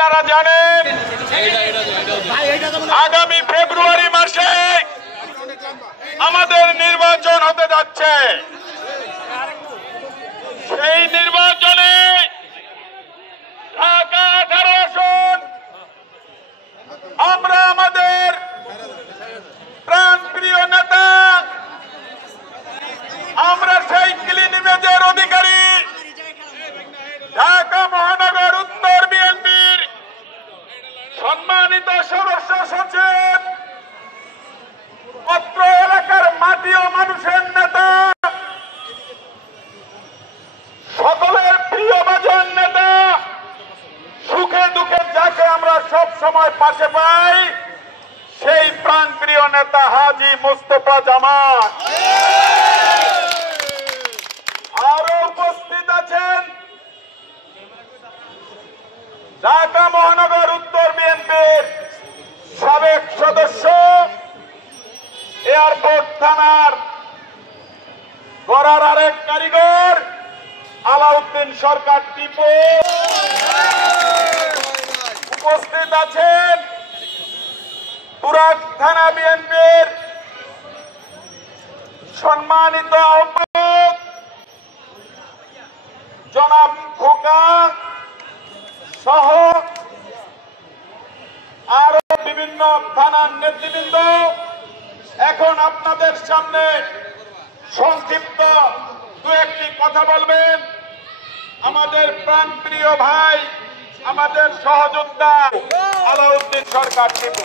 আপনারা জানেন আগামী ফেব্রুয়ারি মাসে আমাদের নির্বাচন হতে যাচ্ছে। সেই নির্বাচনে ঢাকা 18 আসন আমরা আমাদের প্রাণপ্রিয় নেতা, আমরা সেই ক্লিন ইমেজের অধিকারী ঢাকা মহানগর উত্তর বিএনপির সম্মানিত সদস্য সচিব, অত্র এলাকার মাটি ও মানুষের নেতা, সকলের প্রিয় বাজন নেতা, সুখে দুঃখে যাকে আমরা সব সময় পাশে পাই, সেই প্রাণপ্রিয় নেতা হাজী মোস্তফা জামান। আরো উপস্থিত আছেন ঢাকা মহানগর উত্তর বিএনপির সাবেক সদস্য, এয়ারপোর্ট থানার গড়ার আরেক কারিগর আলাউদ্দিন সরকার টিপু। উপস্থিত আছেন তুরাগ থানা বিএনপির সম্মানিত আহ্বায়ক জনাব খোকা সহ আরো বিভিন্ন থানার নেতৃবৃন্দ। এখন আপনাদের সামনে সংক্ষিপ্ত দু একটি কথা বলবেন আমাদের প্রাণপ্রিয় ভাই, আমাদের সহযোদ্ধা আলাউদ্দিন সরকার টিপু।